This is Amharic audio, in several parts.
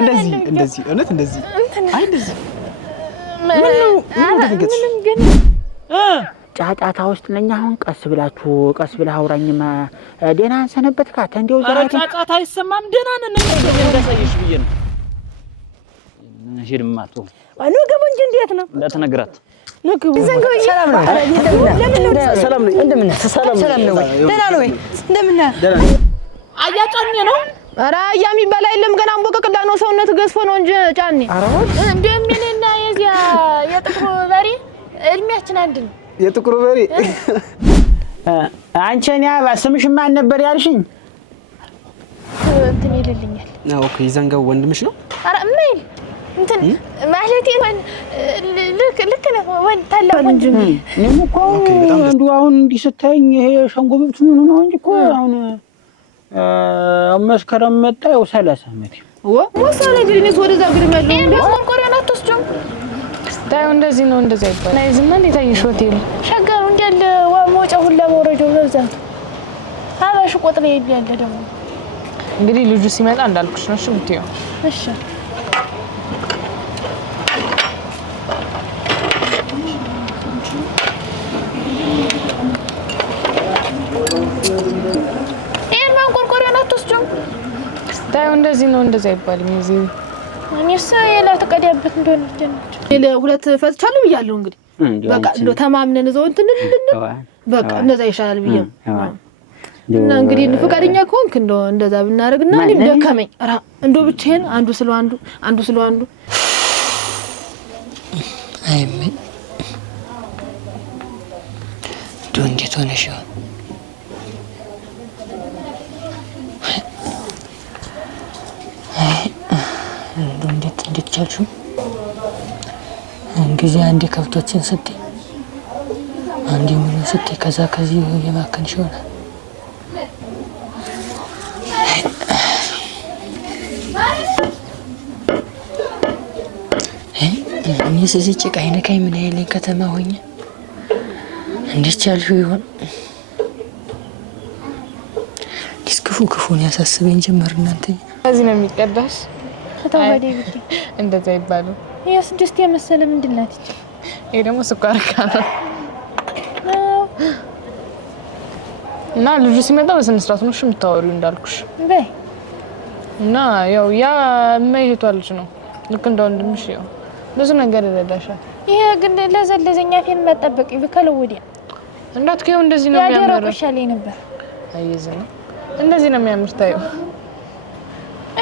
እንደዚህ እውነት እንደዚህ አይ እንደዚህ ምንም ግን ጫጫታ ውስጥ ነኝ አሁን ቀስ ብለህ አውራኝማ ደህና አንሰነበት ካተ እንደው ጫጫታ አይሰማም ደህና ነን እንደሳየሽ ብዬ ነው ነሽርማቱ አኑ ገቡ እንጂ እንዴት ነው እንዳትነግራት ንግቡ ሰላም ነው ሰላም ነው እንደምን ሰላም ነው ደህና ነው እንደምን አያጫኔ ነው ኧረ አያ የሚባል አይደለም ገና አንቦቀቅላ ነው ሰውነት ገዝፎ ነው እንጂ ጫኔ እንደምንና የዚያ የጥቁሩ በሬ እድሜያችን አንድ ነው የጥቁሩ በሬ አንቺኛ ስምሽ ማን ነበር ያልሽኝ እንትን ይልልኛል ኦኬ ይዘንጋው ወንድምሽ ነው ኧረ ምን እንትን ማለቴ ልክ ነው ወን ታላቅ ወንድም እኔም እኮ እንደው አሁን እንዲህ ስታይኝ ይሄ ሸንጎብት ምን ነው እንጂ እኮ አሁን መስከረም መጣ ያው 30 አመት ወሰነ ግሪኒስ ወደዛ ግሪም ያለው እንዴ ቆርቆሪያና ተስጆም ታዩ እንደዚህ ነው እንደዛ ይባላል ናይዝና እንዴት አይሽ ሆቴል ሸጋሩ እንዴል ወሞጫ ሁላ ወረጆው በዛ አባሽ ቆጥሬ ይያለ ደግሞ እንግዲህ ልጁ ሲመጣ እንዳልኩሽ ነው እሺ ምትየው እሺ ታዩ እንደዚህ ነው እንደዛ ይባላል እዚህ እኔስ የላ ተቀዲያበት እንደሆነ ጀነች ለሁለት ፈትቻለሁ ይያለው እንግዲህ በቃ እንደው ተማምነን ዘው እንትን በቃ እንደዛ ይሻላል ብዬ እና እንግዲህ ፍቃደኛ ከሆንክ እንደዛ ብናረግና እኔም ደከመኝ ራ እንደው ብቻዬን አንዱ ስለ አንዱ አይም እንዴት ሆነሽ እንዴት ቻልሽው እንግዲህ አንዴ ከብቶችን ስትይ አንዴ ምን ስትይ ከዚህ የባከንሽ ሆነ እኔ ስለዚህ ጭቃ አይነካኝ ምን ያለኝ ከተማ ሆኜ እንዴት ቻልሽው ይሆን ክፉን ያሳስበኝ ጀመር እናንተ እዚህ ነው የሚቀዳሽ ተታወደ ይብቲ እንደዛ ይባላል የስድስት የመሰለ ምንድናት እቺ ይሄ ደግሞ ስኳር ካለ እና ልጁ ሲመጣ በስነ ስርዓት ነው የምታወሪው እንዳልኩሽ በይ እና ያው ያ ማይሄቷ ልጅ ነው ልክ እንደ ወንድምሽ ያው ብዙ ነገር ይረዳሻል ይሄ ግን ለዘለዘኛ ፊን መጠበቅ ይብከለው ወዲያ እንዳትከው እንደዚህ ነው የሚያምረው ያደረቁሻል ነበር አይዘና እንደዚህ ነው የሚያምርታየው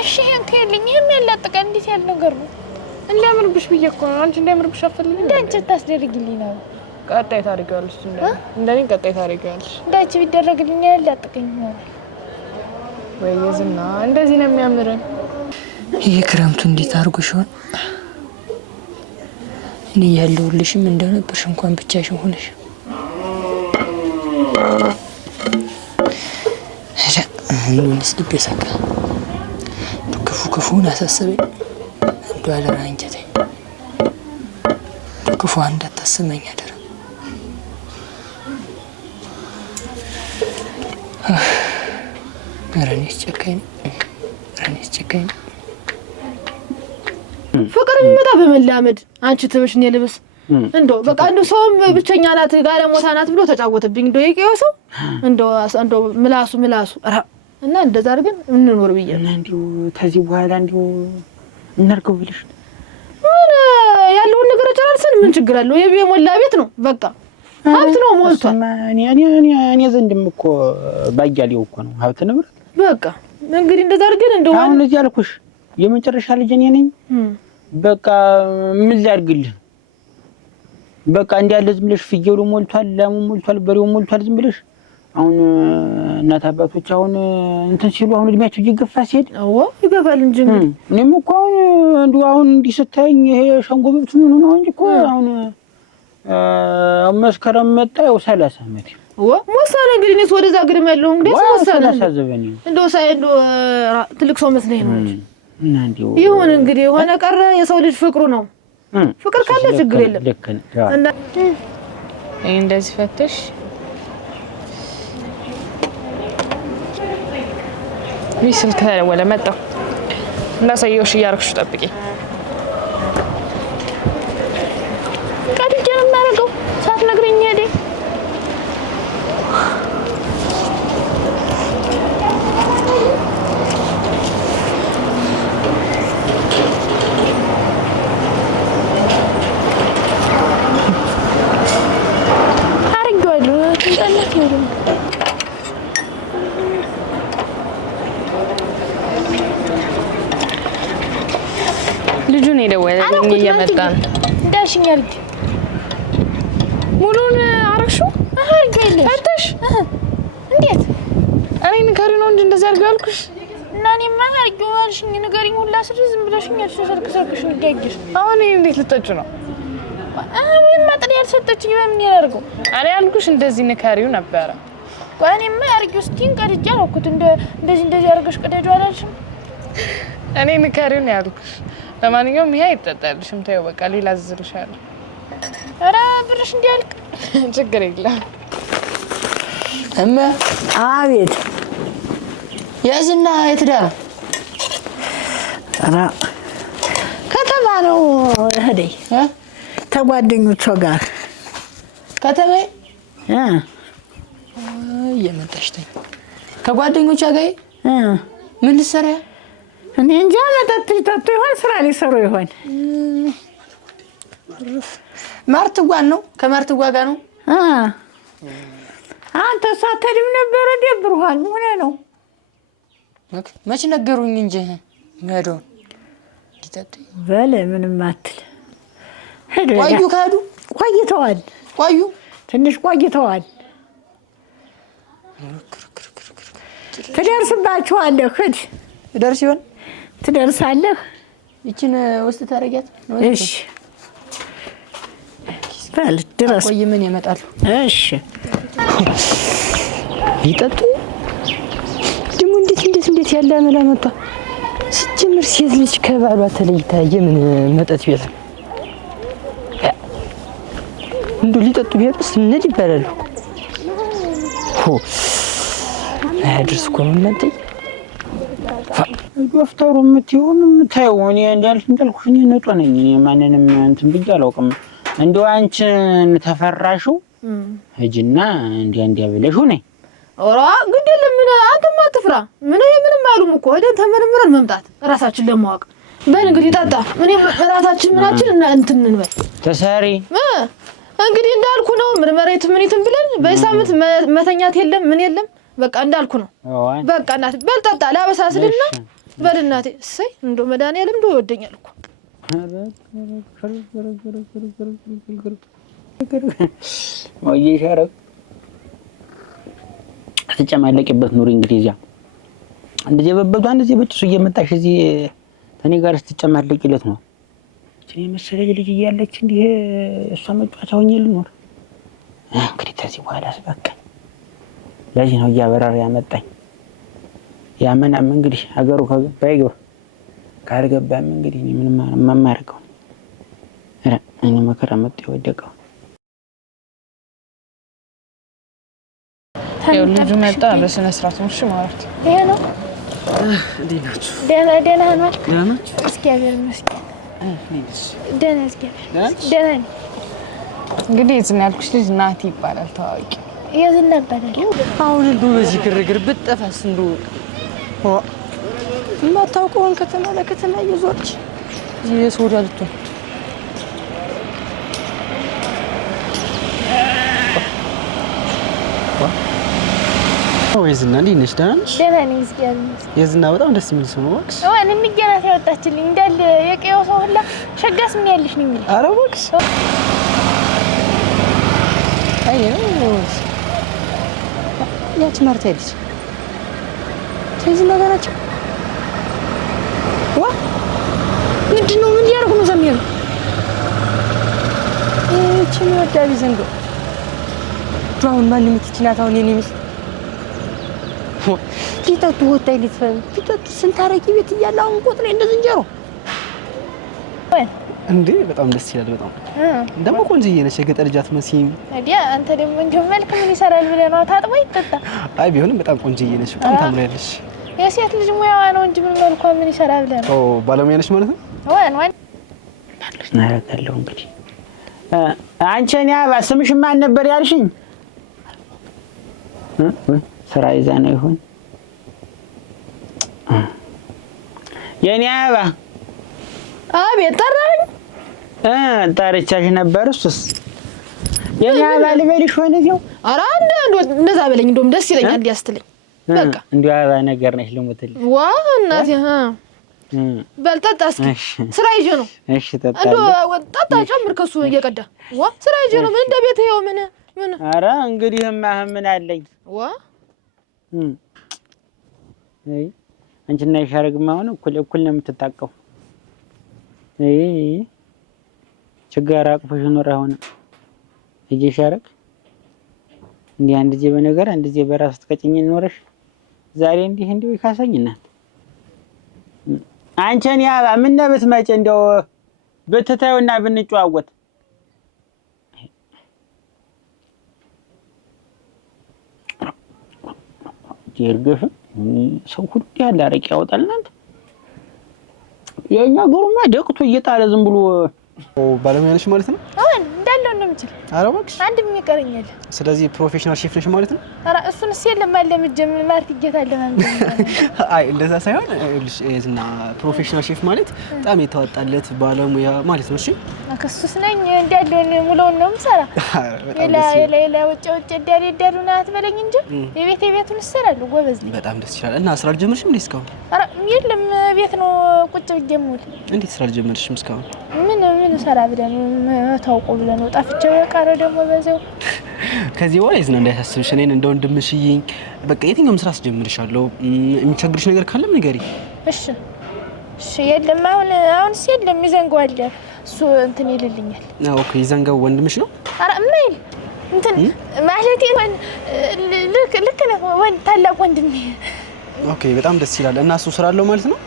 እሺ እንከልኝ የሚያላጥቀ እንዴት ያለ ነገር ነው እንዲያምርብሽ ብዬ እኮ ነው አንቺ እንዲያምርብሽ አፈልኝ እንዳንቺ ታስደርግልኝ ነው ቀጣይ ታሪጋለሽ እንደኔ ቀጣይ ታሪጋለሽ እንዳንቺ ቢደረግልኝ ያላጥቀኝ ነው ወይዘና እንደዚህ ነው የሚያምረው ይሄ ክረምቱ እንዴት አርጎሽ ሆነ እኔ ያለውልሽም እንደነበርሽ እንኳን ብቻሽን ሆነሽ ምንስ ልቤሰካ ክፉን አሳስበኝ እንደው አደራ አንጀቴ ክፉ እንዳታስመኝ አደራ ረኔስ ጨካኝ ፍቅር የሚመጣ በመላመድ አንቺ ትብሽኝ ልብስ እንደው በቃ እንደው ሰውም ብቸኛ ናት ጋር ሞታ ናት ብሎ ተጫወተብኝ እንደው የቀየው ሰው እንደው ምላሱ እና እንደዛ አድርገን እንኖር ብዬ እና እንደው ከዚህ በኋላ እንደው እናርገው ብለሽ ምን ያለውን ነገር ጨራርሰን ምን ችግር አለው የሞላ ቤት ነው በቃ ሀብት ነው ሞልቷል እኔ ዘንድም እኮ ባያሌው እኮ ነው ሀብት ንብረት በቃ እንግዲህ እንደዛ አድርገን እንደው አሁን እዚህ አልኩሽ የመጨረሻ ልጅ እኔ ነኝ በቃ ምን ላድርግልህ በቃ እንዲያለ ዝም ብለሽ ፍየሉ ሞልቷል ላሙ ሞልቷል በሬው ሞልቷል ዝም ብለሽ አሁን እናት አባቶች አሁን እንትን ሲሉ አሁን እድሜያቸው እየገፋ ሲሄድ አዎ ይገፋል እንጂ እንግዲህ እኔም እኮ አሁን እንዲህ ስታይኝ ይሄ ሸንጎብት ምን ነው እንጂ እኮ አሁን መስከረም መጣ ያው 30 አመት ወሰነ እንግዲህ እኔስ ወደዛ ግርም ያለው እንግዲህ ወሰነ ሳዘበኝ እንደው ሳይንዶ ትልቅ ሰው መስለኝ ነው እንጂ እና እንዲው ይሁን እንግዲህ ሆነ ቀረ የሰው ልጅ ፍቅሩ ነው ፍቅር ካለ ችግር የለም እና እንደዚህ ፈተሽ ሚስል ተወለ መጣ እንዳሳየውሽ እያደረግሽ ጠብቂ። ቀድጄ ነው የማደርገው ሳትነግረኝ ሄደ። አድርጌዋለሁ። ትንጠላት ነው ልጁን የደወለልኝ እየመጣ ነው። እንዳልሽኝ አድርጌ ሙሉን አረግሽው? አድርጌዋለሁ። ፈተሽ እንዴት እኔ ንገሪ ነው እንጂ እንደዚህ አድርገው ያልኩሽ። እና እኔማ አድርጌው አልሽኝ ንገሪኝ ሁላ ስል ዝም ብለሽኝ እሱ ሰርክሽ ንገግሽ። አሁን ይሄ እንዴት ልጠጭ ነው? ምን ማጥሪ ያልሰጠችኝ በምን ያደርገው? እኔ ያልኩሽ እንደዚህ ንከሪው ነበረ። ቆይ እኔማ አድርጌው ስቲን ቀድጄ አልኩት። እንደዚህ አድርገሽ ቀደጁ አላልሽም? እኔ ንከሪው ነው ያልኩሽ። ለማንኛውም ይሄ አይጠጣልሽም። ተይው በቃ ሌላ አዝዝልሻለሁ። ኧረ ብርሽ እንዲያልቅ ችግር የለም። እማ አቤት። የዝና የት ዳ? ኧረ ከተማ ነው እህዴ ተጓደኞቿ ጋር ከተማ እየመጣሽ ተኝ ከጓደኞቿ ጋር ምን ልትሰራ? እኔ እንጃ መጠጥ ሊጠጡ ይሆን ስራ ሊሰሩ ይሆን? ማርትጓን ነው ከማርትጓ ጋር ነው። አንተ ሳትሄድም ነበረ ደብሮሃል። ምን ነው መች ነገሩኝ እንጂ መሄዱን ሊጠጡ በለ ምንም አትል። ቆዩ ካዱ ቆይተዋል። ቆዩ ትንሽ ቆይተዋል። ትደርስባችኋለህ። ሂድ ደርስ ይሆን ትደርሳለህ። ይችን ውስጥ ታረጊያት። እሺ በል ድረስ። ቆይ ምን ያመጣሉ? እሺ ሊጠጡ ደግሞ እንዴት ያለ አመል አመጣ። ሲጀምር ሴት ልጅ ከባሏ ተለይታ የምን መጠጥ ቤት ነው? እንዱ ሊጠጡ ቢሄዱስ እነዚህ ይባላሉ። አያድርስ እኮ ነው እናንተ ዶክተሩ የምትይውን የምታየው እኔ እንዳልኩሽ እኔ ንጡ ነኝ። ማንንም እንትን ብዬ አላውቅም። እንደው አንቺን ተፈራሽው ሂጂና እንዲያ ብለሽው ነኝ። ኦራ ግድ የለም አንተማ አትፍራ። ምንም አይሉም እኮ ሄደን ተመርምረን መምጣት ራሳችን ለማወቅ። በል እንግዲህ ጠጣ። ራሳችን ምናችን እና እንትን እንበል ተሰሪ እንግዲህ እንዳልኩ ነው። ምርመሬት ምኒትን ብለን በሳምንት መተኛት የለም ምን የለም። በቃ እንዳልኩ ነው። በቃ እናት በል ጠጣ። ላበሳስልና በል እናቴ። እሰይ እንደው መድኃኒዓለም እንደው ይወደኛል እኮ ወይዬ ተጨማለቂበት ኑሪ። እንግዲህ እዚያ እንደዚህ በበቷ እንደዚህ በጭሱ እየመጣሽ እዚህ እኔ ጋር ስትጨማለቂለት ነው። እኔ መሰለኝ ልጅ እያለች እንዲህ እሷ መጫወቻ ሆኜ ልኖር። እንግዲህ ከዚህ በኋላ በቃ ለዚህ ነው እያበራር ያመጣኝ። ያመናም እንግዲህ ሀገሩ ከገባ ይግባ፣ ካልገባም እንግዲህ እኔ ምንም የማማርገው እኔ መከራ መጣ የወደቀው። ያው ልጁ መጣ በስነ ስርዓት ነው። እሺ ማለት ይሄ ነው። እንዴት ናችሁ? ደህና ነው። ደህና ናችሁ? እግዚአብሔር ይመስገን። ደህና እግዚአብሔር ደህና ነኝ። እንግዲህ የዝና ያልኩሽ ልጅ ናቲ ይባላል። ታዋቂ የዝና ይባላል። አሁን እንደው በዚህ ግርግር ብትጠፋስ እንደው የማታውቀውን ከተማ ለከተማ እየዞርች የሶዳ ልትሆን ወይ ዝና እንዴት ነሽ? ደህና ነሽ? ደህና ነኝ እግዚአብሔር ይመስገን። የዝና በጣም ደስ የሚል ሰው ነው እባክሽ። እኔ የሚገናት ያወጣችልኝ እንዳለ የቀየው ሰው ሁላ ሸጋስ ምን ያለሽ ነው የሚል። ኧረ እባክሽ ያቺ ማርታ ልጅ የዝና ጋር ናቸው። ምንድን ነው ምን እያደረጉ ነው? ዘሚሩ ይቺ ወዳቢ ዘንዶ አሁን ማንም ትችናት አሁን የኔ ሚስት ሊጠጡ ወጣ ይልትፈል ሊጠጡ ስንት አረቂ ቤት እያለ አሁን ቆጥሬ እንደ ዝንጀሮ እንዴ! በጣም ደስ ይላል። በጣም ደግሞ ቆንጆዬ ነሽ። የገጠር ልጅ አትመስይም። ታዲያ አንተ ደግሞ እንደው መልክ ምን ይሰራል ብለህ ነው? ታጥቦ ይጠጣ። አይ ቢሆንም በጣም ቆንጆዬ ነሽ። በጣም ታምሪያለሽ። የሴት ልጅ ሙያዋ ነው እንጂ ምን መልኳ ምን ይሰራል ብለህ ነው? ባለሙያ ነሽ ማለት ነው? ወን ማለት ነው እንግዲህ አንቺ እኔ ስምሽ ማን ነበር ያልሽኝ? ስራ ይዛ ነው ይሁን የኔ አበባ። አቤት ጠራኝ። ጠርቻሽ ነበር። እሱስ የኔ አበባ ልበልሽ ሆነ እዚያው። ኧረ እንደዛ በለኝ እንደውም ደስ ይለኛል እንዲያስትለኝ። በቃ እንዲያው አበባ ነገር ነሽ ልሙትልኝ። ዋ እናቴ በል ጠጣ እስኪ። ስራ ይዤ ነው። እሺ ጠጣለሁ። ጠጣ ጨምር ከሱ እየቀዳ ዋ ስራ ይዤ ነው። ምን እንደ ቤት ይኸው ምን ኧረ እንግዲህማ ምን አለኝ ዋ አይ አንቺና ይሻረግማ አሁን እኩል ነው የምትጣቀው። ችግር አቅፎሽ ኖር አሁን ይሻረግ እንዲህ አንድ ጊዜ በነገር አንድ ጊዜ በራስ ተቀጭኝ ኖርሽ ዛሬ እንዲህ ይካሰኝና አንቺን ያ ምን ነው ብትመጪ እንደው ብትታዩና ብንጨዋወት ጀርገፍ ሰው ሁሉ ያለ አረቄ ያወጣልናል። የኛ ጎርማ ደቅቶ እየጣለ ዝም ብሎ ባለሙያ ነሽ ማለት ነው? እንዳለው ነው የምችል። ኧረ እባክሽ አንድ የሚቀረኛል። ስለዚህ ፕሮፌሽናል ሼፍ ነሽ ማለት ነው? ኧረ እሱን ሲልም አለምጀም ማርት ይገታል ማለት አይ እንደዛ ሳይሆን እዝና ፕሮፌሽናል ሼፍ ማለት በጣም የተዋጣለት ባለሙያ ማለት ነው። እሺ ከሱስ ነኝ እንዳለው ሙሉውን ነው የምሰራ። ሌላ ውጭ እንዳሉ ናት በለኝ እንጂ የቤቱን እሰራለሁ ጎበዝ ነኝ። በጣም ደስ ይላል። እና ስራ አልጀመርሽም እንዴ እስካሁን? ኧረ የለም ቤት ነው ቁጭ ብዬ የምውል። እንዴት ስራ አልጀመርሽም እስካሁን? ምን ሰራ ብለን ታውቁ ብለን ነው ጠፍቼ በቃረ ደግሞ በዛው ከዚህ በኋላ ይዝና እንዳያሳስብሽ እኔን እንደ ወንድምሽ ይኝ በቃ የትኛውም ስራ አስጀምርሻለሁ። የሚቸግርሽ ነገር ካለም ንገሪ። እሺ የለም አሁን የለም ይዘንጋዋል እሱ እንትን ይልልኛል። ኦኬ ይዘንጋው ወንድምሽ ነው? ኧረ እማይል እንትን ማለቴ ልክ ነው ታላቅ ወንድሜ። ኦኬ በጣም ደስ ይላል። እና እሱ ስራ አለው ማለት ነው?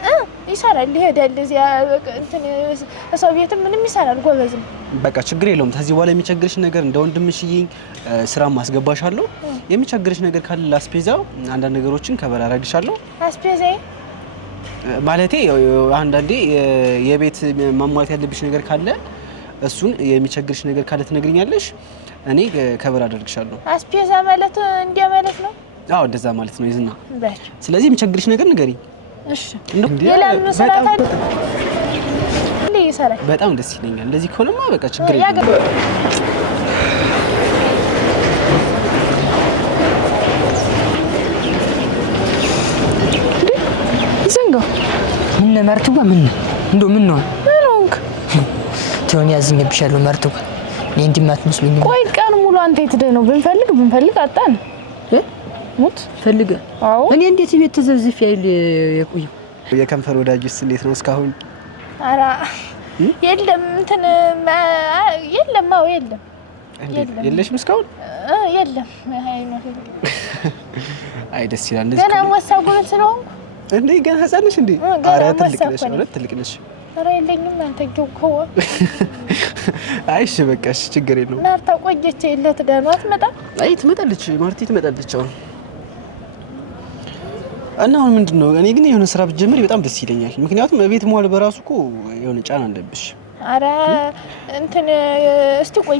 ይሰራል ይሄዳል እዚያ እንትን ሰው ቤትም ምንም ይሰራል ጎበዝ ነው። በቃ ችግር የለውም። ከዚህ በኋላ የሚቸግርሽ ነገር እንደ ወንድምሽ ይኝ ስራ ማስገባሻለሁ። የሚቸግርሽ ነገር ካለ ላስፔዛው አንዳንድ ነገሮችን ከበር አደርግሻለሁ። አስፔዛይ ማለቴ አንዳንዴ የቤት ማሟላት ያለብሽ ነገር ካለ እሱን የሚቸግርሽ ነገር ካለ ትነግሪኛለሽ፣ እኔ ከበር አደርግሻለሁ። አስፔዛ ማለት እንዲያ ማለት ነው? አዎ እንደዛ ማለት ነው ይዝና። ስለዚህ የሚቸግርሽ ነገር ንገሪኝ። እሺ ሌላ መስራት አለ ይሰራል። በጣም ደስ ይለኛል። እንደዚህ ከሆነማ በቃ ችግር የለም። ይዘንጋው ምን መርቱባ ምን ነው ትሆን ያዝኝብሻለሁ። መርቱባ እኔ እንዲማት መስሎኝ። ቆይ ቀን ሙሉ አንተ የትደህ ነው? ብንፈልግ አጣን ሙት ፈልገ። አዎ እኔ እንዴት ቤት ተዘብዝፍ ያይል የቆየው የከንፈር ወዳጅስ እንዴት ነው እስካሁን? ኧረ የለም እንትን የለም። አዎ የለም የለሽም እስካሁን? የለም። አይ ደስ ይላል። እንደዚህ ገና ወሳው ጉብል ስለሆንኩ እንዴ ገና ህፃን ነሽ እንዴ? ኧረ ትልቅ ነሽ፣ ትልቅ ነሽ። ኧረ የለኝም። አንተ ጆኮ አይ እሺ በቃ እሺ ችግር የለውም። ማርታ ቆየች የለት ደህና አትመጣም? አይ ትመጣለች፣ ማርቲ ትመጣለች አሁን። እና አሁን ምንድነው እኔ ግን የሆነ ስራ ብትጀምሪ በጣም ደስ ይለኛል። ምክንያቱም ቤት መዋል በራሱ እኮ የሆነ ጫና አለብሽ። ኧረ እንትን እስቲ ቆይ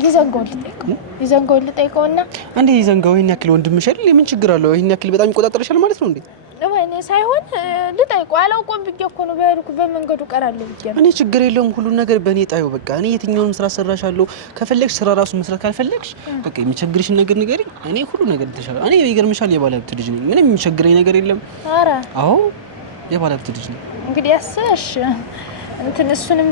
ይዘንጋው ልጠይቀውና አንዴ ይዘንጋው ይሄን ያክል ወንድምሽ አይደል? ምን ችግር አለው? ይሄን ያክል በጣም ይቆጣጠርሻል ማለት ነው እንዴ? ወይኔ ሳይሆን ልጠይቀው አላውቅም ብዬ እኮ ነው በመንገዱ ቀራለሁ ብዬ ነው። እኔ ችግር የለውም ሁሉን ነገር በእኔ ጣዩ። በቃ እኔ የትኛውንም ስራ ሰራሻለሁ። ከፈለግሽ ስራ ራሱ መስራት ካልፈለግሽ በቃ የሚቸግርሽን ነገር ንገሪኝ። እኔ ሁሉ ነገር ተሻለ። እኔ ይገርምሻል የባለሀብት ልጅ ነኝ። ምንም የሚቸግረኝ ነገር የለም። ኧረ አዎ የባለሀብት ልጅ ነኝ። እንግዲህ ያስሽ እንትን እሱንም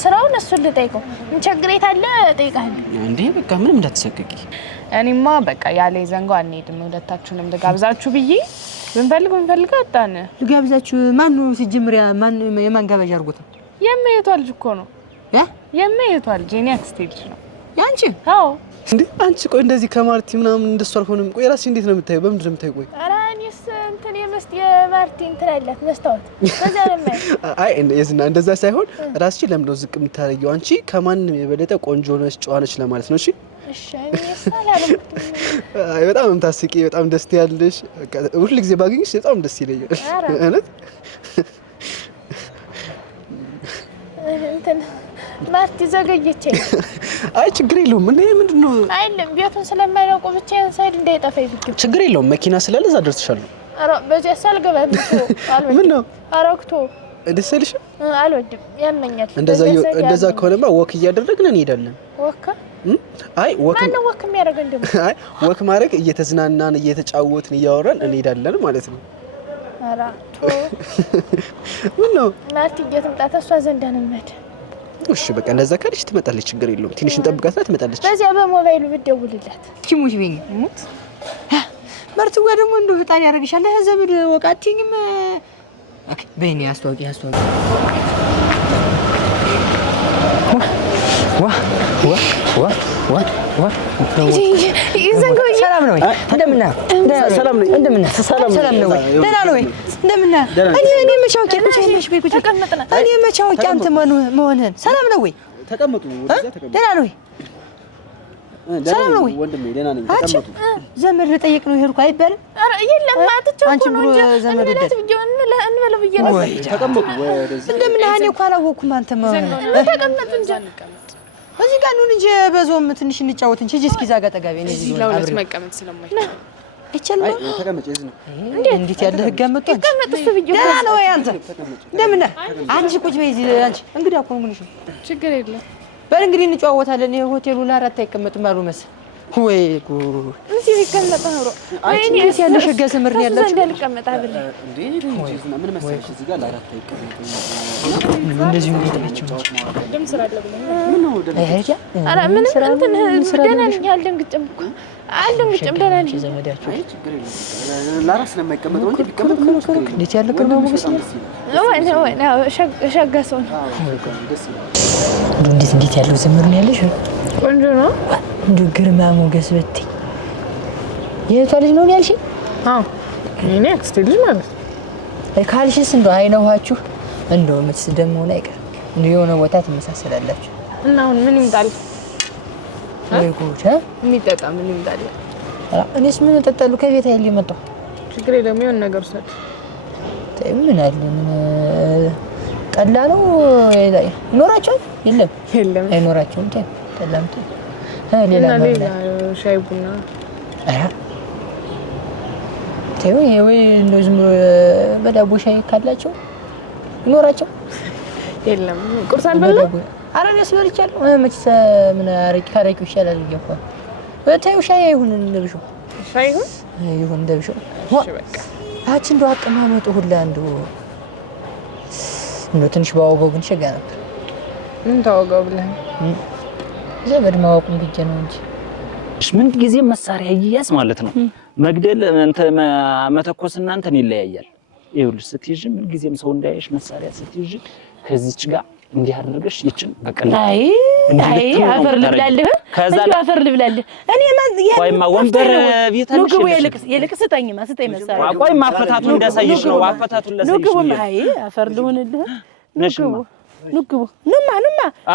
ስራውን እሱን ልጠይቀው። የሚቸግረኝ ታለ እጠይቃለሁ እንዴ። በቃ ምንም እንዳትሰቀቂ። እኔማ በቃ ያለ ይዘንጋው አንሄድም። ሁለታችሁንም ልጋብዛችሁ ብዬ ብንፈልግ አጣን። ልጋብዛችሁ ማን ነው ሲጀምሪያ? ማን የማን ጋባዥ አድርጎት? የማይቷ ልጅ እኮ ነው። የማይቷ ልጅ የኔ አክስቴ ልጅ ነው። ያንቺ? አዎ እንዴ አንቺ ቆይ እንደዚህ ከማርቲ ምናምን እንደሱ አልሆነም። ቆይ ራስሽ እንዴት ነው የምታየው? በምንድን ነው የምታየው? ቆይ ኧረ እኔስ እንትን የማርቲ እንትን አላት መስታወት በዛ ነው የማየው። አይ እንደዛ ሳይሆን ራስሽ ለምን ነው ዝቅ የምታረጊው? አንቺ ከማንም የበለጠ ቆንጆ ነሽ፣ ጨዋ ነሽ ለማለት ነው። እሺ እሺ እኔ ሰላም አይ በጣም ታስቂ በጣም ደስ ያለሽ በቃ ሁሉ ጊዜ ባገኝሽ በጣም ደስ ይለኛል እውነት እንትን ማርቲ ዘገየችኝ አይ ችግር የለውም እኔ ምንድነው አይደለም ቤቱን ስለማይለቁ ብቻዬን ሳይድ እንዳይጠፋኝ ብቻ ችግር የለውም መኪና ስላለ እዛ ደርሰሻለሁ አረ በዚህ ሳልገባ አልወድም ምን ነው አረክቶ ደስ ይልሽ አልወድም ያመኛል እንደዛ ከሆነማ ወክ እያደረግን እንሄዳለን ወክ አይ ወክ ማን ወክ የሚያደርገን ደግሞ አይ ወክ ማድረግ እየተዝናናን እየተጫወትን እያወራን እንሄዳለን ማለት ነው አራ ምን ነው ማርቲ እየተምጣታ እሷ ዘንዳ ነው ማለት እሺ በቃ እንደዛ ካልሽ ትመጣለች ችግር የለውም ትንሽ እንጠብቃትና ትመጣለች በዚያ በሞባይሉ ብትደውልላት ኪሙሽ ቢኝ ሙት መርትዋ ደግሞ እንደው ህጣን ያረግሻል ዘመድ ወቃቲኝም ኦኬ በእኔ አስተዋቂ ሰላም ነው እንደምን ሰላም ነው እንደምን ሰላም ነው ደህና ነው እንደምን እኔ መቻውቂ ቁጭ ቤት ተቀመጥና እኔ መቻውቂ አንተ መሆንህን ሰላም ነው ወይ ተቀመጡ ደህና ነው ሰላም ነው ወይ ወንድሜ ደህና ነኝ ተቀመጡ ዘመድ ልጠይቅ ነው ይሄርኩ አይባልም ኧረ የለም አትቻው አንቺ ብሎ ዘመድ እንበለው ብዬ ነው ተቀመጡ ወደዚህ እንደምን እኔ እኮ አላወኩም አንተ ተቀመጡ እንጂ እዚህ ጋር ነው እንጂ በዞም ትንሽ እንጫወት እንጂ እስኪ እዛ ጋር ጠጋቢ ነው እዚህ ለሁለት መቀመጥ ስለማይቻል አይቻልም ተቀመጭ እዚህ ነው እንዴት ያለ ህግ አመጣ ተቀመጥ እሱ ብዬ ደህና ነው ወይ አንተ እንደምን አንቺ ቁጭ በይ እዚህ አንቺ እንግዲህ አኮ ምንሽ ችግር የለም በል እንግዲህ እንጫወታለን የሆቴሉ ለአራት አይቀመጥም አሉ መሰል ወይ ጉድ እዚህ ይቀመጥ ነው ወይኔ እዚህ ያለ ሸጋ ስምር ያለች እንደልቀመጥ አይደል እንዴ ምን መሰለሽ እዚህ ጋር ለአራት አይቀመጥም እንደዚህ እንዴታችሁ ደም ስራ አለ ብለኝ ምን ነው ወደ አረ ምን እንትን ደህና ነኝ አልደንግጬም እኮ አልደንግጬም ደህና ነኝ ዘመዳችሁ አይ ችግር የለም ለአራት ስለማይቀመጥ ነው እንጂ ቢቀመጥ እንዴት ያለ ቅርማ ሞገስ ነው ወይ ሸጋ ሰው ነው ደስ ይላል እንዴት ያለው ዘመር ነው ያለሽ ቆንጆ ነው እንዱ ግርማ ሞገስ በትይ የቷ ልጅ ነው ያልሽ አዎ እኔ አክስቴ ልጅ ማለት ካልሽስ እንደው አይነውሃችሁ እንደው መች ደሞ ላይ ቀር እንደው የሆነ ቦታ ትመሳሰላላችሁ እና አሁን ምን ይምጣል ወይ ጉድ የሚጠጣ ምን ይምጣል እኔስ ምን ተጠጣሉ ከቤት አይል የመጣው ችግር የለም የሆነ ነገር ሰጥ ምን አለ ምን ጠላ ነው ይኖራቸው የለም አይኖራቸውም ጠላምት ሌላ ሻይ ቡና ወይ እንደው ዝም በዳቦ ሻይ ካላቸው ይኖራቸው የለም ቁርስ አልበላም ኧረ እኔስ በልቻለሁ መች ምን አረቂ ካረቂው ይሻላል ይገፋ በታዩ ሻይ ይሁን እንደብሹ ሻይ ይሁን እንደብሹ እሺ በቃ አች እንደው አቀማመጡ ሁላ እንደው ትንሽ ባወጋው ግን ሸጋ ነበር ምን ታወጋው ብለህ ዘመድ ማወቁን ብቻ ነው እንጂ ምን ጊዜ መሳሪያ ይያዝ ማለት ነው መግደል እንተ መተኮስና እንተን ይለያያል ይኸውልሽ ስትይዥ ምን ጊዜም ሰው እንዳይሽ መሳሪያ ስትይዥ ከዚች ጋር እንዲህ አድርገሽ ይችን በቀል አይ አፈር ልብላለህ ከዛ አፈር ልብላለህ እኔ ቆይማ ወንበር ቤታንሽ የልቅስ ስጠኝማ ስጠኝ መሳሪያ ቆይማ አፈታቱን እንዳሳይሽ ነው አፈታቱን ለሳይሽ ነው አይ አፈር ልሆንልህ ነሽማ ንግቡ ንማ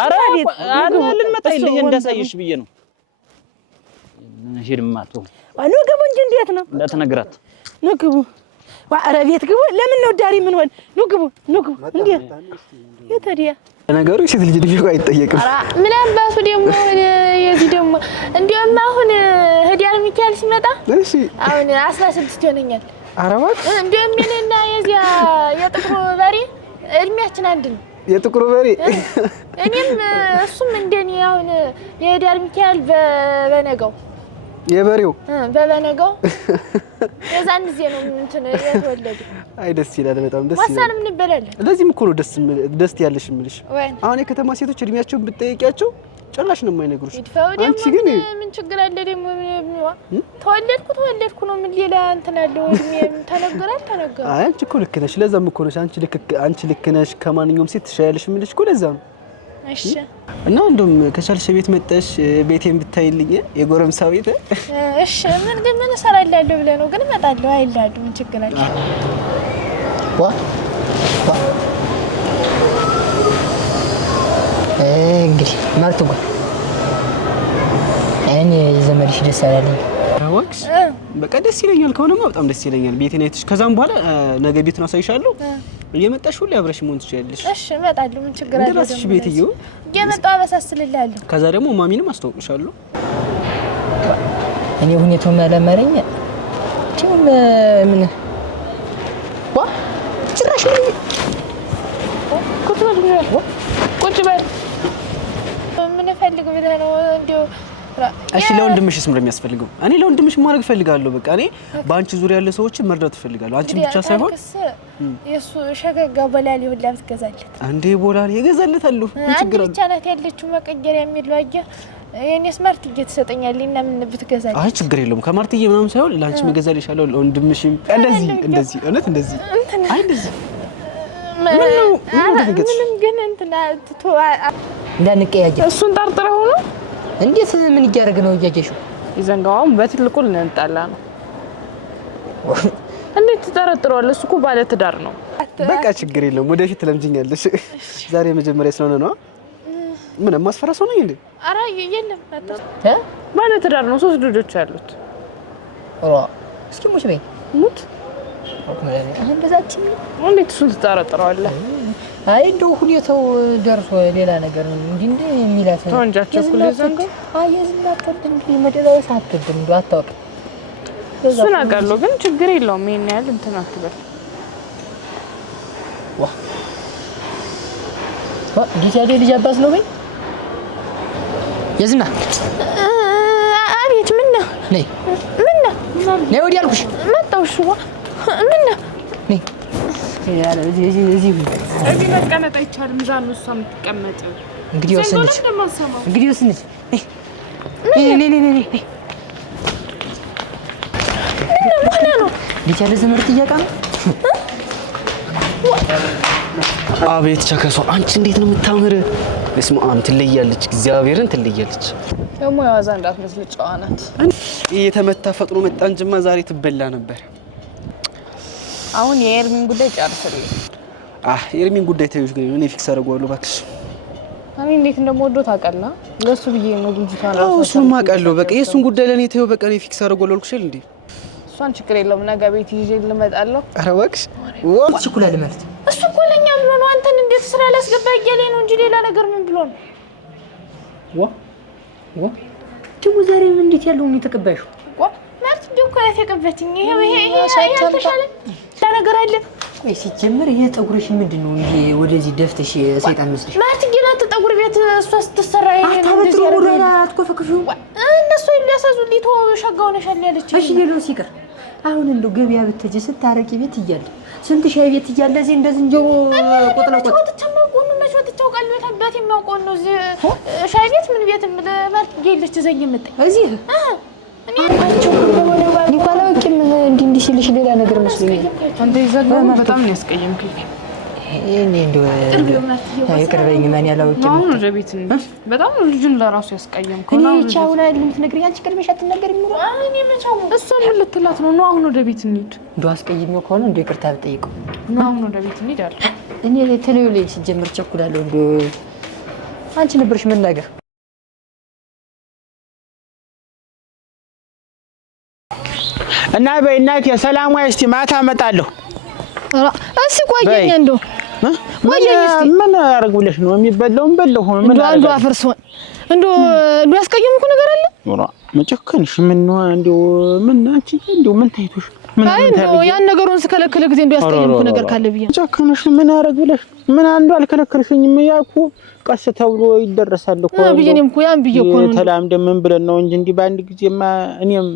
ኧረ ልንመጣ ይልኝ እንዳሳይሽ ብዬ ነው ነሽድማ ተው ንግቡ እንጂ እንዴት ነው እንዳትነግራት ንግቡ ኧረ ቤት ግቡ ለምን ነው ዳሪ ምን ሆነ ንግቡ እንዴት የተዲያ ነገሩ ሴት ልጅ ልጅ አይጠየቅም ኧረ ምን አባቱ ደግሞ የዚህ ደግሞ እንደውም አሁን ህዲያር ሚካኤል ሲመጣ እሺ አሁን 16 ይሆነኛል አረባት እንደውም እኔና የዚያ የጥቁሩ በሬ እድሜያችን አንድ ነው የጥቁሩ በሬ እኔም እሱም እንደኔ አሁን የህዲያር ሚካኤል በነጋው የበሬው በበነጋው የዛን ጊዜ ነው እንትን የተወለዱ አይ ደስ ይላል በጣም ደስ ይላል ወሰንም እንበላለን ለዚህም እኮ ነው ደስ ያለሽ ምልሽ አሁን የከተማ ሴቶች እድሜያቸውን ብትጠይቂያቸው ጭራሽ ነው የማይነግሩሽ አንቺ ግን ምን ችግር አለ ደግሞ ተወለድኩ ነው ምን ሌላ እንትን አለው እድሜም ተነገረ አይ አንቺ እኮ ልክ ነሽ ለዛም እኮ ነሽ አንቺ ልክ ነሽ ከማንኛውም ሴት ትሻያለሽ ምልሽ እኮ ለዛ ነው እሺ እና እንደውም ከቻልሽ ቤት መጣሽ ቤቴን ብታይልኝ የጎረምሳ ቤት እሺ ምን እሰራላለሁ ብለህ ነው ግን እመጣለሁ አይላዱ ምን ችግር አለ ዋ እንግዲህ ማርትጓ እኔ ዘመድሽ ደስ አላለኝ። አዋክስ በቃ ደስ ይለኛል። ከሆነማ በጣም ደስ ይለኛል። ቤቴን አይተሽ ከዛም በኋላ ነገ ቤቱን አሳይሻለሁ። እየመጣሽ ሁሉ አብረሽ መሆን ትችያለሽ። እሺ እመጣለሁ። ምን ችግር አለ? እንደራስሽ ቤትዬው እየመጣሁ አበሳስልልሃለሁ። ከዛ ደግሞ ማሚንም አስተዋውቅሻለሁ። እኔ ሁኔታው ማለማረኝ ምን ዋ ጭራሽ ቁጭ በል ምን ፈልግ ብለህ ነው እንዴው? እሺ ለወንድምሽስ ምን እንደሚያስፈልገው? እኔ ለወንድምሽ ማድረግ ፈልጋለሁ። በቃ እኔ ባንቺ ዙሪያ ያለ ሰዎችን መርዳት ፈልጋለሁ። አንቺን ብቻ ሳይሆን የሱ ሸገጋ ቦላሊ ሁላ ብትገዛለት አንዴ ቦላሊ ይገዛለታለሁ። ምን ችግር አለ? ብቻ ናት ያለችው መቀየሪያ የሚለው አያ የኔ ስማርት እየተሰጠኛልኝ እና ምን ብትገዛለት? አይ ችግር የለውም። ከማርትዬ ምናምን ሳይሆን ላንቺ መገዛልሻለሁ። ለወንድምሽም እንደዚህ እውነት እንደዚህ አይ እንደዚህ ምንም ግን እንትና እንዳንቀያየር እሱን ጠርጥረው ነው። እንዴት ምን እያደረገ ነው? እያጀሽው ይዘንጋውም በትልቁ ልንጣላ ነው። እንዴት ትጠረጥረዋለህ? እሱ እኮ ባለ ትዳር ነው። በቃ ችግር የለውም። ወደፊት ትለምጂኛለሽ። ዛሬ መጀመሪያ ስለሆነ ነው። ምን ማስፈራ ሰው ነኝ እንዴ? ኧረ የለም ባለ ትዳር ነው። 3 ልጆች አሉት። እስኪ ሙች በይ ሙት እንደዛችን እንዴት እሱን ትጠረጥረዋለህ? አይ እንደው ሁኔታው ደርሶ ሌላ ነገር እንዴ የሚላት ነው እንጃቸው ሁሉ ዘንገው የዝናተን መደዳው ሳትደም እንደው አታውቅ። እሱን አውቃለሁ፣ ግን ችግር የለውም። ይሄን ያህል እንትን አትበል። እንዴት ያለ ልጅ አባት ነው በይ። የዝና አቤት። ምን ነው? ነይ ነይ ወዲያ አልኩሽ። መጣሁ። እሺ ምን ነው? ነይ እዚህ መቀመጥ አይቻልም። እዛ ነው እሷ የምትቀመጠው። እንግዲህ ወስንሽ ነይ ልጅ ያለ ዘመድ ጥያቄ ነው። አቤት ቸከሷ፣ አንቺ እንዴት ነው የምታምር! በስመ አብ ትለያለች፣ እግዚአብሔርን ትለያለች። ደግሞ ያዋዛ እንዳትመስል ጨዋ ናት። የተመታ ፈጥኖ መጣ እንጂማ ዛሬ ትበላ ነበር። አሁን የኤርሚን ጉዳይ ጨርሰልኝ። የኤርሚን ጉዳይ ተይውሽ፣ ግን እኔ ፊክስ አደርገዋለሁ እባክሽ። እኔ እንዴት እንደምወደው ታውቃለህ? ለሱ ብዬ ነው ልጅቷን ራሱ እሱማ አውቃለሁ። በቃ የእሱን ጉዳይ ለእኔ ተይው፣ በቃ እኔ ፊክስ አደርገዋለሁ አልኩሽ እንዴ። እሷን ችግር የለውም። ነገ ቤት ይዤ ልመጣለሁ። ኧረ እባክሽ ችኩላል ማለት እሱ እኮ ለኛ ብሎ ነው። አንተን እንዴት ስራ ላስገባ እያለኝ ነው እንጂ ሌላ ነገር ምን ብሎ ነው? ደግሞ ዛሬ ምን እንዴት ያለው ነው የተቀባይሽው? ማለት ቢውኮ ያፈቀበትኝ ይሄ ያልተሻለ ነገር አለ። ቆይ ሲጀምር ይሄ ፀጉርሽ ምንድነው እንጂ ወደዚህ ደፍተሽ ሰይጣን መስልሽ? ማለት ግን አንተ ፀጉር ቤት እሷ ስትሰራ ይሄ እንደዚህ ያረጋል። አትኮፈክፊው። እነሱ ሊያሳዙልኝ ተወሻጋው ነሻል ያለች። እሺ ሌላው ሲቀር አሁን እንደው ገበያ ብትጂ ስታረቂ ቤት እያለ ስንት ሻይ ቤት እያለ እዚህ እንደ ዝንጀሮ ቆጥለቆጥ ወጥተማቆኑ መች ወጥተው ቃል ቤት አባት የሚያውቀው ነው። እዚህ ሻይ ቤት ምን ቤት ማለት ጌልሽ ትዘኝ መጣኝ እዚህ እኔ አንቺው ኒኮላውቂም እንዲህ ሲልሽ ሌላ ነገር መስሎኝ አንተ ይዘጋው በጣም ነው ያስቀየምከኝ። እኔ እንደው ይቅርበኝ ማን ያላውቂም አሁን ወደ ቤት እንሂድ። በጣም ነው ልጁን ለራሱ ያስቀየምከው። እኔ ቻውና ልትነግሪኝ አንቺ ቅድመሽ አትነገሪም ነው? እኔ መቻው እሷ ምን ልትላት ነው? ነው አሁን ወደ ቤት እንሂድ። እንደው አስቀይሜው ከሆነ እንደው ይቅርታ ብጠይቀው ነው አሁን ወደ ቤት እንሂድ አለ። እኔ ተለዩ ላይ ሲጀምር ቸኩላለሁ። እንደው አንቺ ነበርሽ መናገር እና በእናቴ ሰላም ወይ እስቲ ማታ እመጣለሁ። እሺ ቆየኝ እንደው ምን አደረግ ብለሽ ነው? የሚበላውን በለው ሆነ ምን አንዱ አፈርሶን እንደው ያስቀየምኩ ነገር አለ? ኑሮ መጨከንሽ ምን ነው? እንደው ምን አንቺ እንደው ምን ታይቶሽ? ምን እንደው ያን ነገሩን ስከለከለ ጊዜ እንደው ያስቀየምኩ ነገር ካለ ብዬ መጨከንሽ ምን አደረግ ብለሽ ምን አንዱ አልከለከልሽኝም። ያኩ ቀስ ተብሎ ይደረሳል እኮ ብዬንም እኮ ያን ብዬ እኮ ነው ተላምደን ምን ብለን ነው እንጂ እንዲህ በአንድ ጊዜማ እኔም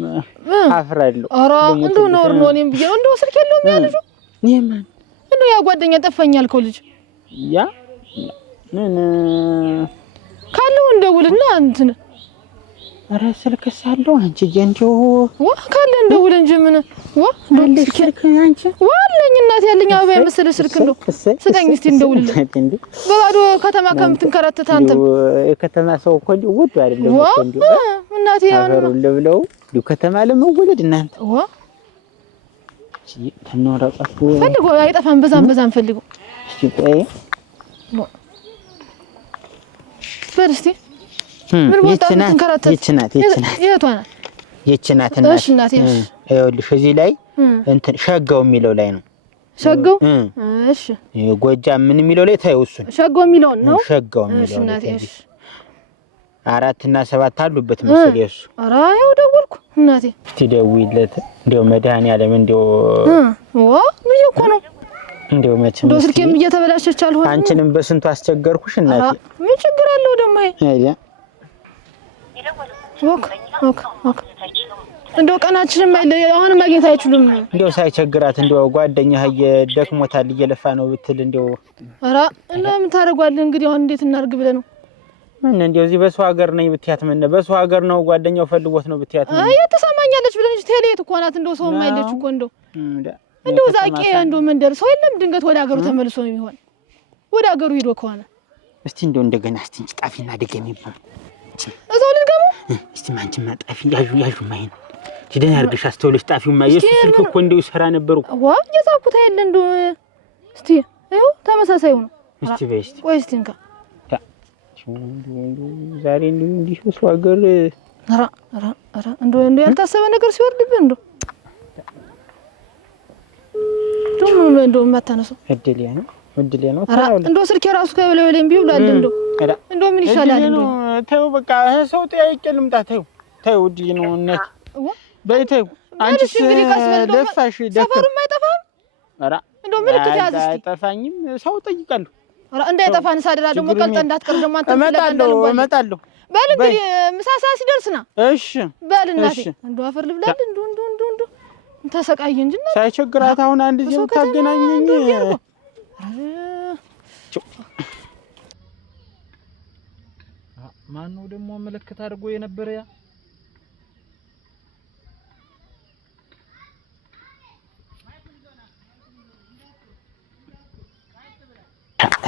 አፍራለሁ። ኧረ እንደው ኖር ነው እኔም ብዬ ነው። እንደው ስልክ የለውም ያ ልጅ የማን እንደው ያ ጓደኛ ጠፋኝ ያልከው ልጅ ያ ምን ካለው እንደውልና እንትን ኧረ ስልክስ አለው አንቺ እንደው ካለ እንደውል እንጂ ምን ስልክ አንቺ ዋለኝ እናት ያለኝ አበባ የመሰለ ስልክ እንደው ስጠኝ እስቲ እንደውልልህ። በባዶ ከተማ ከምትንከራተት አንተም የከተማ ሰው እኮ እንደው ውድ አይደለም እኮ እንደው እናቴ ያወሩል ብለው እንደው ከተማ ለመወለድ እናንተ ተኖራጣቱ ፈልጎ አይጠፋም። በዛም ፈልጎ እስቲ ቆይ በል እስቲ ምን ቦታ ተንከራተት? ይቺ ናት እናቴ። እሺ እናቴ። ይኸውልሽ እዚህ ላይ እንትን ሸጋው የሚለው ላይ ነው። ሸጋው? እሺ። ጎጃም ምን የሚለው ላይ ታየው እሱን። ሸጋው የሚለው ነው። ሸጋው የሚለው። እሺ እናቴ። እሺ 4 እና 7 አሉበት መሰለኝ እሱ። ኧረ ያው ደወልኩ እናቴ። እስቲ ደውይለት እንደው መድኃኒዓለም እንደው ምን እኮ ነው እንደው መቼም እንደው ስልኬም እየተበላሸች አልሆነ። አንቺንም በስንቱ አስቸገርኩሽ እናቴ። ምን ችግር አለው ደግሞ አይያ ወክ እንደው ቀናችንም አሁንም ማግኘት አይችሉም። እንደው ሳይቸግራት እንደው ጓደኛህ እየደክሞታል እየለፋ ነው ብትል እንደው ኧረ እና ምን ታደርጓለህ እንግዲህ አሁን እንዴት እናርግ ብለህ ነው? ምን እንደው እዚህ በሰው ሀገር ነኝ ብትያት ምን በሰው ሀገር ነው ጓደኛው ፈልጎት ነው ብትያት ምን አይ ተሰማኛለች ብለህ እንጂ ቴሌት እኮ ናት። እንደው ሰው ማይለች እኮ እንደው ዛቄ እንደው መንደር ሰው የለም። ድንገት ወደ ሀገሩ ተመልሶ ነው የሚሆን። ወደ ሀገሩ ሄዶ ከሆነ እስቲ እንደው እንደገና እስቲ ጣፊና ድገም ይባል እዛው ልትገቡ እስቲ ማንቺ ማጣፊ ያዡ ማይን ሂደን ያርግሽ አስተውለሽ ጣፊው ማየሱ ስልክ እኮ እንደው ይሰራ ነበር እኮ ዋ የጻፍኩት አይደል እንደው እስቲ ይኸው ተመሳሳዩ ነው። እስቲ በስቲ ቆይ እስቲ እንካ ዛሬ እንዲህ ሰው ሀገር ኧረ እንደው ያልታሰበ ነገር ሲወርድብህ እንደው የማታነሳው እድልያ ነው እንደው ስልኬ ራሱ ከበለበለኝ ቢውላል እንደው ምን ይሻላል? እንደው ተይው በቃ ሰው ጠያቄ ልምጣ ተይው እድል ነው እናት በይ ተይው አንቺስ ደፋሽ ሰፈሩም አይጠፋም። ኧረ እንደው ምልክት ያዝ እስቲ አይጠፋኝም ሰው ጠይቃለሁ እንዳይጠፋን ሳደራ ደግሞ ቀልጠ እንዳትቀር ደግሞ አንተ እመጣለሁ በል እንግዲህ ምሳ ሰዓት ሲደርስና እሺ በል እናቴ እንደው አፈር ልብላል እንደው ተሰቃየ እንጂ ሳይቸግራት አሁን አንድ ጊዜ ታገናኘኝ ማን ነው ደግሞ ምልክት አድርጎ የነበረ ያ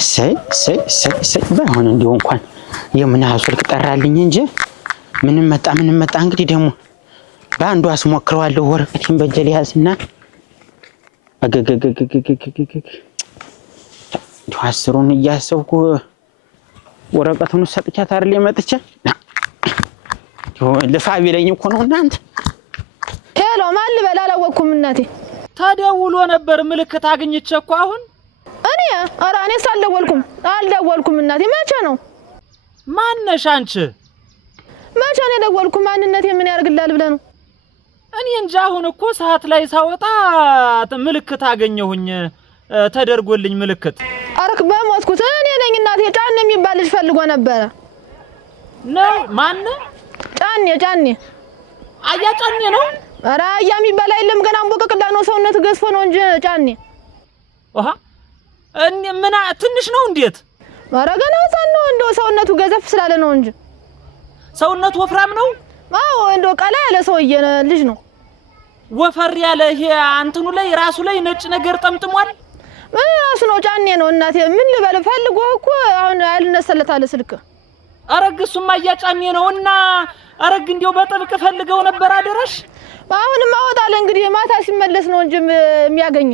ሰይ ባይሆን እንደው እንኳን የምናው ስልክ ጠራልኝ እንጂ ምንም መጣ እንግዲህ ደግሞ በአንዱ አስሞክረዋለሁ። ወረቀቴን በጀል ያዝና አስሩን እያሰብኩ ወረቀቱን ሰጥቻት አይደል የመጥቼ ልፋ ቢለኝ እኮ ነው እናንተ። ሄሎ ማን ልበል አላወቅኩም እናቴ። ተደውሎ ነበር ምልክት አግኝቼ እኮ አሁን ኧረ እኔስ አልደወልኩም እናቴ። መቼ ነው? ማነሽ አንቺ? መቼ ነው የደወልኩ? ማንነቴ ምን ያርግላል ብለህ ነው? እኔ እንጃ። አሁን እኮ ሰዓት ላይ ሳወጣ ምልክት አገኘሁኝ ተደርጎልኝ ምልክት። አረክ በሞትኩት እኔ ነኝ እናቴ። ጫኔ የሚባል ልጅ ፈልጎ ነበረ ነው። ማን? ጫኔ አያ ጫኔ ነው? ኧረ አያ የሚባል አይደለም ገና አንቦቀቅላ ነው። ሰውነቱ ገዝፎ ነው እንጂ ጫኔ እኔ ምን ትንሽ ነው እንዴት? ኧረ ገና ህፃን ነው። እንደው ሰውነቱ ገዘፍ ስላለ ነው እንጂ ሰውነቱ ወፍራም ነው። አዎ እንደው ቀላ ያለ ሰውዬ ልጅ ነው። ወፈር ያለ ይሄ አንተኑ ላይ ራሱ ላይ ነጭ ነገር ጠምጥሟል። ራሱ ነው ጫኔ ነው እናቴ። ምን ልበል ፈልጎ እኮ አሁን አልነሰለታለ ስልክ። አረግ እሱማ ጫኔ ነውና አረግ እንደው በጥብቅ ፈልገው ነበር አደረሽ። አሁንም አወጣለ እንግዲህ ማታ ሲመለስ ነው እንጂ የሚያገኝ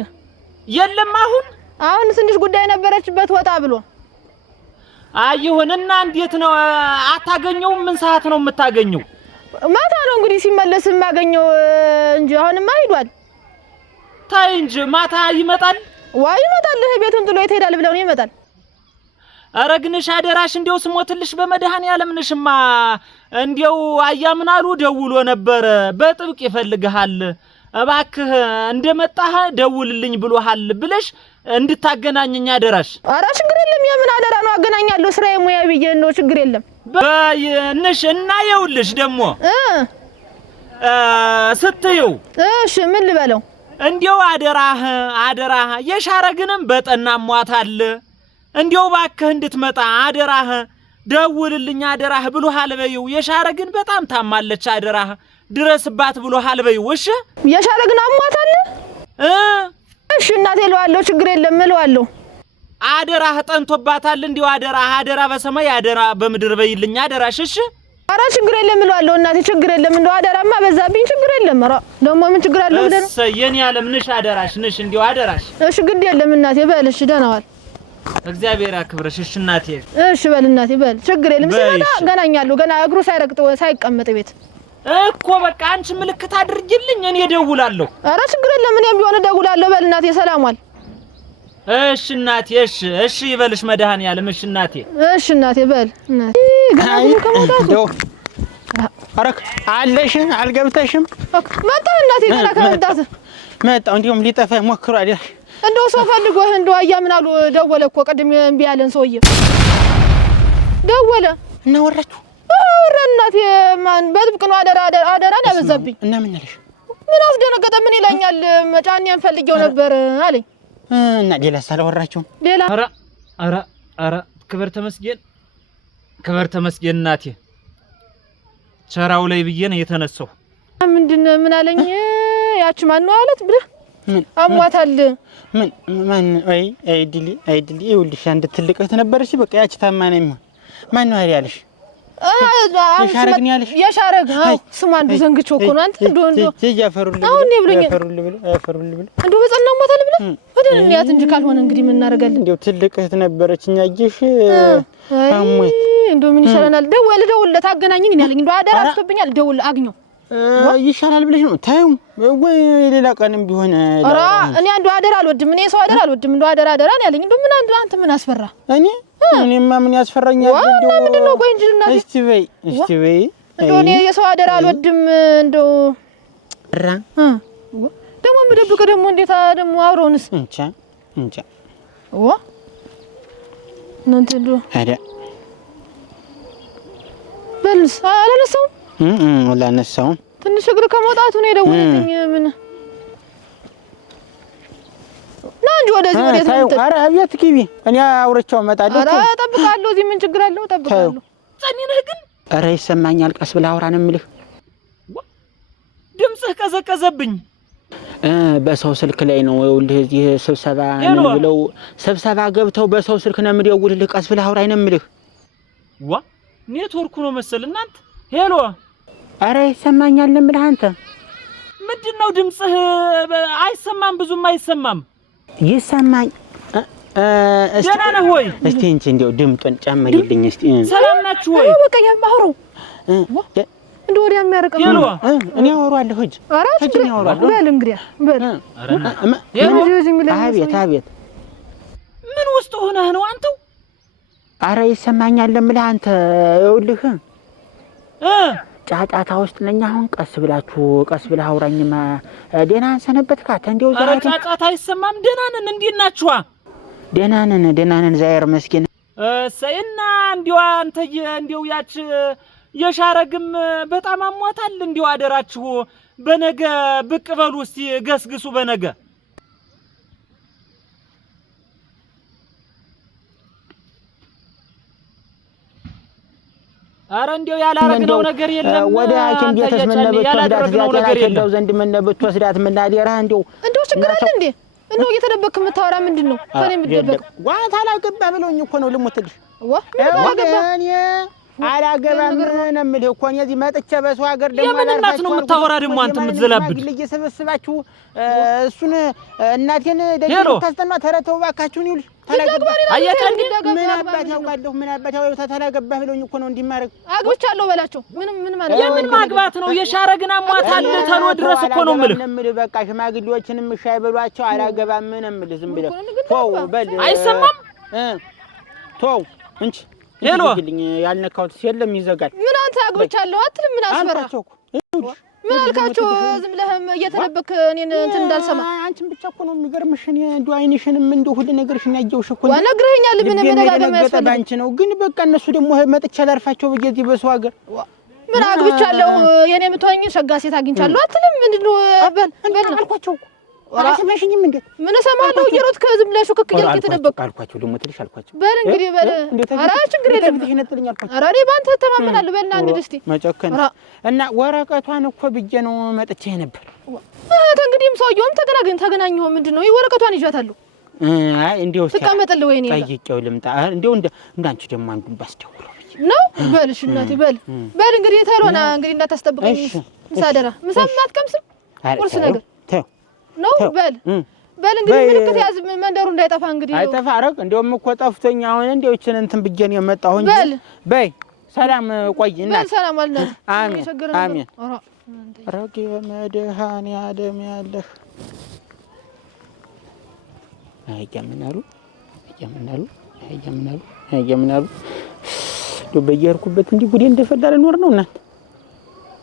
የለም። አሁን ትንሽ ጉዳይ ነበረችበት ወጣ ብሎ አይሁንና እንዴት ነው አታገኘው? ምን ሰዓት ነው የምታገኘው? ማታ ነው እንግዲህ ሲመለስ የማገኘው እንጂ አሁንማ ሄዷል። ታይ እንጂ ማታ ይመጣል። ይመጣል። ቤቱን ጥሎ ይሄዳል ብለው ነው ይመጣል። አረግንሽ አደራሽ እንደው ስሞትልሽ በመድኃኒዓለም ነሽማ እንደው አያምናሉ ደውሎ ነበር በጥብቅ ይፈልግሃል እባክህ እንደመጣህ ደውልልኝ ብሎሃል ብለሽ እንድታገናኘኝ አደራሽ። ኧረ ችግር የለም የምን አደራ ነው አገናኛለሁ። ስራዬ ሙያ ብዬ ነው ችግር የለም። በይንሽ እና ይኸውልሽ ደግሞ ስትይው እሺ ምን ልበለው እንደው አደራህ የሻረግንም በጠና ሟታል እንደው እባክህ እንድትመጣ አደራህ ደውልልኝ አደራህ ብሎሃል በይው። የሻረግን በጣም ታማለች አደራህ ድረስባት ብሎሃል በይው። እሺ የሻረግን አሟታል እሺ እናቴ እለዋለሁ ችግር የለም እለዋለሁ። አደራህ ጠንቶባታል እንደው አደራ በሰማይ አደራ በምድር በይልኝ አደራሽ። እሺ ኧረ ችግር የለም እለዋለሁ እናቴ ችግር የለም። እንደው አደራማ በዛብኝ ችግር የለም። ኧረ ደግሞ ምን ችግር አለው ብለህ ነው? የኔ ዓለም ንሽ አደራሽ ንሽ እንደው አደራሽ። እሺ ግድ የለም እናቴ በልሽ ደህና ዋል። እግዚአብሔር አክብረሽ። እሺ እናቴ። እሺ በል እናቴ በል። ችግር የለም። ሲመጣ ገናኛለሁ። ገና እግሩ ሳይረግጥ ሳይቀመጥ ቤት እኮ በቃ አንቺ ምልክት አድርጊልኝ፣ እኔ እደውላለሁ። ኧረ ችግር የለም። እኔም ቢሆን እደውላለሁ። በል እናቴ ሰላም ዋል። እሺ እናቴ። እሺ ይበልሽ መድኃኒዓለም። እሺ እናቴ። እሺ እናቴ በል እናቴ። እንደው አረክ አለሽ አልገብተሽም? መጣሁ እናቴ። ገና ከመምጣት መጣሁ። እንዲሁም ሊጠፋ ሞክሮ አይደል? እንደው ሰው ፈልጎ እንደው አያ ምን አሉ ደወለ እኮ ቅድም እምቢ ያለን ሰውዬ ደወለ እና ወራችሁ ወራ እናቴ። ማን በጥብቅ ነው አደራን ያበዛብኝ እና ምን አለሽ? ምን አስደነገጠ? ምን ይለኛል? መጫኛን ፈልጌው ነበር አለኝ። እና ሌላ ሳላወራችሁ ሌላ ኧረ ክብር ተመስገን እናቴ። ቸራው ላይ ብዬ ነው የተነሳው። ምንድን ምን አለኝ? ያቺ ማን ነው አለት ብለህ አሟታል። ምን ማን? አይድሊ ይኸውልሽ አንድ ትልቅ እህት ነበረች። በቃ ያቺ ታማኝ ነው። ማን ነው ያለሽ? የሻረግ ነው ያለሽ? የሻረግ አው ስሙ አንዱ ዘንግቼው እኮ ነው። አንተ እንደው ያፈሩልኝ አሁን ነው ብለኝ ያፈሩልኝ እንደው በጸና ሞታል ብለህ ወደ እንያት እንጂ ካልሆነ እንግዲህ ምን እናደርጋለን? እንደው ትልቅ እህት ነበረች። እኛ አየሽ አሞት እንደው ምን ይሻለናል? ደውልለት አገናኘኝ ያለኝ እንደው አደራ አስቶብኛል። ደውል አግኘው ይሻላል ብለሽ ነው ታዩ ወይ? ሌላ ቀንም ቢሆን ኧረ እኔ አንዱ አደራ አልወድም። እኔ ሰው አደራ አልወድም። እንደው አደራ ነው ያለኝ። እንደው ምን አንተ ምን አስፈራ? እኔማ ምን ያስፈራኛል? እንደው ምንድነው? ቆይ እንጂ እናቴ እስቲ በይ እንደው እኔ የሰው አደራ አልወድም። እንደው ራ ደግሞ ምደብቀ ደግሞ እንዴት ደግሞ አውሮንስ እንቻ እናንተ እንደው አዳ በልስ አላነሳውም ወላነሳውም ትንሽ እግር ከመውጣቱ ነው የደወለልኝ። ምን ና እንጂ ወደዚህ ወዴት ነው? ኧረ አብያት ግቢ። እኔ አውርቼው እመጣለሁ። ኧረ እጠብቃለሁ። እዚህ ምን ችግር አለው? እጠብቃለሁ። ጸኒ ነህ ግን? ኧረ ይሰማኛል። ቀስ ብለህ አውራ ነው የምልህ። ድምፅህ ቀዘቀዘብኝ። በሰው ስልክ ላይ ነው ይኸውልህ። እዚህ ስብሰባ ምን ብለው ስብሰባ ገብተው በሰው ስልክ ነው የምደውልልህ። ቀስ ብለህ አውራኝ ነው የምልህ። ኔትወርኩ ነው መሰል እናንተ። ሄሎ ኧረ ይሰማኛል ነው የምልህ። አንተ ምንድነው ድምፅህ አይሰማም? ብዙም አይሰማም። ይሰማኝ። ደህና ነህ ወይ? እስቲ እንጂ እንደው ድምጡን ጨምሪልኝ እስቲ። ሰላም ናችሁ ወይ? በቃ ያማሩ እንደው ወዲያ የሚያርቀው ሄሎ እኔ አወራለሁ። እጅ ኧረ ችግር በል እንግዲህ በል። አቤት ምን ውስጥ ሆነህ ነው አንተው? ኧረ ይሰማኛል ነው የምልህ። አንተ ይኸውልህ ጫጫታ ውስጥ ነኝ አሁን። ቀስ ብለህ አውራኝማ። ደህና ሰነበትካት? እንደው ዛሬ ጫጫታ አይሰማም። ደህና ነን። እንዴት ናችኋ? ደህና ነን ዛሬ መስኪን ሰይና እንዲው አንተ እንዲው ያች የሻረግም በጣም አሟታል። እንዲው አደራችሁ በነገ ብቅ በሉ እስቲ ገስግሱ በነገ። አረ እንዴው ያላረግነው ነገር የለም። ወደ ሐኪም ቤት ያላደረግነው ነገር የለም። ዘንድ ምን ብትወስዳት ምን አደራ እንደው ችግር አለ እንዴ? እንደው እየተደበክ የምታወራ ምንድነው? ከኔ የምትደበቅ ዋት አላገባ ብሎኝ እኮ ነው ልሞትልሽ። እኔ አላገባም ነው የምልህ እኮ እኔ እዚህ መጥቼ በሰው ሀገር ደግሞ የምንናት ነው የምታወራ ደግሞ አንተ የምትዘላብድ እየሰበስባችሁ እሱን እናቴን ደግ ታስተና ተረተው ባካችሁን ይውል አያቀንዲ ምን አባት ያውቃለሁ ምን አባት ያው ተተላገባህ ብሎኝ እኮ ነው እንዲማረግ አግብቻለሁ በላቸው። ምን ማለት የምን ማግባት ነው? የሻረግን አሟታል ተሎ ድረስ እኮ ነው የምልህ። በቃ ሽማግሌዎችንም ሻይ በሏቸው። አላገባም ነው የምልህ። ዝም ብለህ ተው በል። አይሰማም ተው እንጂ ሄሎ ያልነካውት የለም ይዘጋል። ምን አንተ አግብቻለሁ አትልም? ምን አስፈራቸው? ምን አልካቸው? ዝም ብለህም እየተደበክ እኔን እንትን እንዳልሰማ። አንቺን ብቻ እኮ ነው የሚገርምሽ። እኔ እንደው አይንሽንም እንደው ሁሉ ነገርሽን ያየሁሽ እኮ ነው። ነግረኸኛል። ምን መደጋገም ያስፈልግ ባንቺ ነው። ግን በቃ እነሱ ደግሞ መጥቻ ላርፋቸው ብዬ እዚህ በሰው ሀገር ምን አግብቻለሁ የኔ የምትሆኝ ሸጋ ሴት አግኝቻለሁ አትልም? ምንድነው በል አልኳቸው እኮ አልሰማሽኝም እንዴ? ምን እሰማለሁ? እየሮጥክ ከዝም ብለሽ ሹክክ እያልክ የተደበቅ አልኳቸው። ደግሞ ትልሽ አልኳቸው። በል እንግዲህ በል። ኧረ ችግር የለም። ኧረ እኔ ባንተ ተማመናለሁ። በልና እንሂድ እስቲ መጨከን እና ወረቀቷን እኮ ብዬ ነው መጥቼ ነበር። እንግዲህም ሰውየውም ተገናኘሁ። ምንድነው ይሄ? ወረቀቷን ይዣታለሁ። አይ እንደው ተቀመጥልህ ወይ? እኔ ጠይቄው ልምጣ። እንደው እንዳንቺ ደግሞ አንዱን ባስደውለው ነው። በልሽ እናቴ በል እንግዲህ ተሎና እንግዲህ እንዳታስጠብቀኝ። ምሳደራ ምሳም አትቀምስም ቁርስ ነገር ነው። በል በል እንግዲህ ምልክት ያዝ መንደሩ እንዳይጠፋ እንግዲህ አይጠፋ አረግ እንደውም እኮ ጠፍቶኝ አሁን እንደው እችን እንትን ብዬሽ የመጣሁ እንጂ በይ ሰላም ቆይ እናት በል ሰላም አልናት አሜን አሜን ረግ መድኃኒዓለም ያለህ አይጀምናሉ በየርኩበት እንዲህ ጉዴ እንደፈላ ልኖር ነው እናት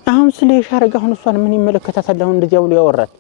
አሁን ስለ ሻረጋ አሁን እሷን ምን ይመለከታታል አሁን እንደዚያ ብሎ ያወራት